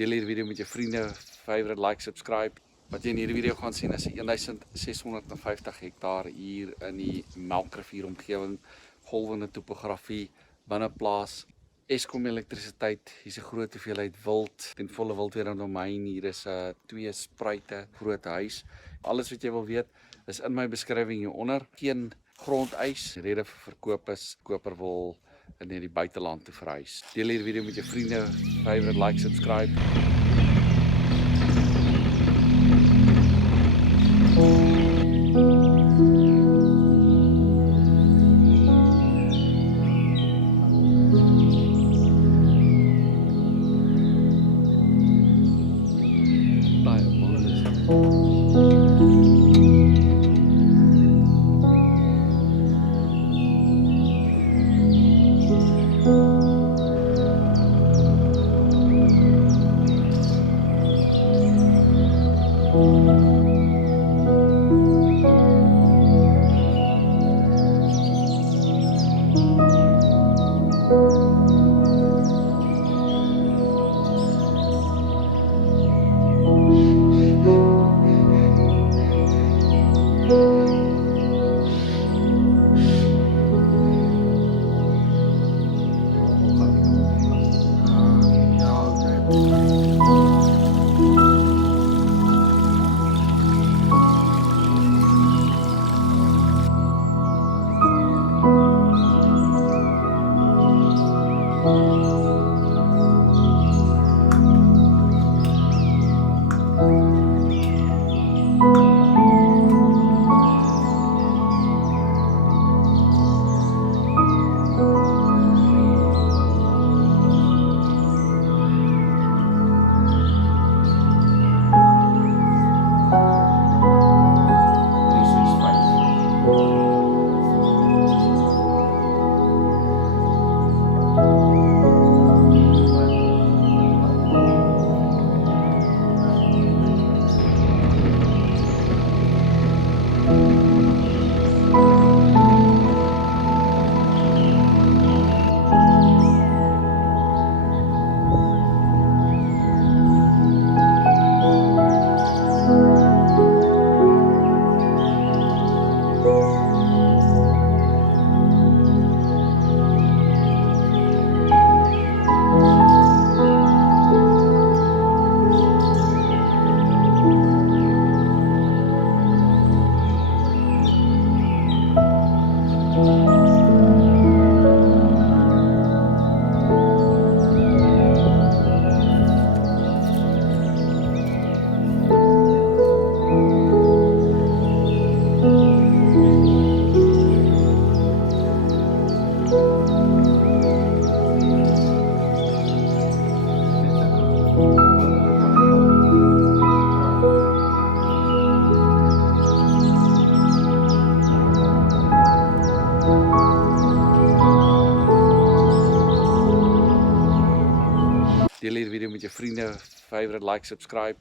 Deel hierdie video met jou vriende, favorite, like, subscribe. Wat jy in hierdie video gaan sien is 1650 hektaar hier in die Melkrivier omgewing, golwende topografie, binneplaas, Eskom elektrisiteit, hier's 'n groot hoeveelheid wild, ten volle wildwêrelddomein, hier is 2 spruite, groot huis. Alles wat jy wil weet is in my beskrywing hieronder. Geen grondeis, rede vir verkoop is koper wil in die buiteland te verhuis. Deel hierdie video met jou vriende, favorite, like, subscribe. Deel hierdie video met jou vriende, favorite, like, subscribe.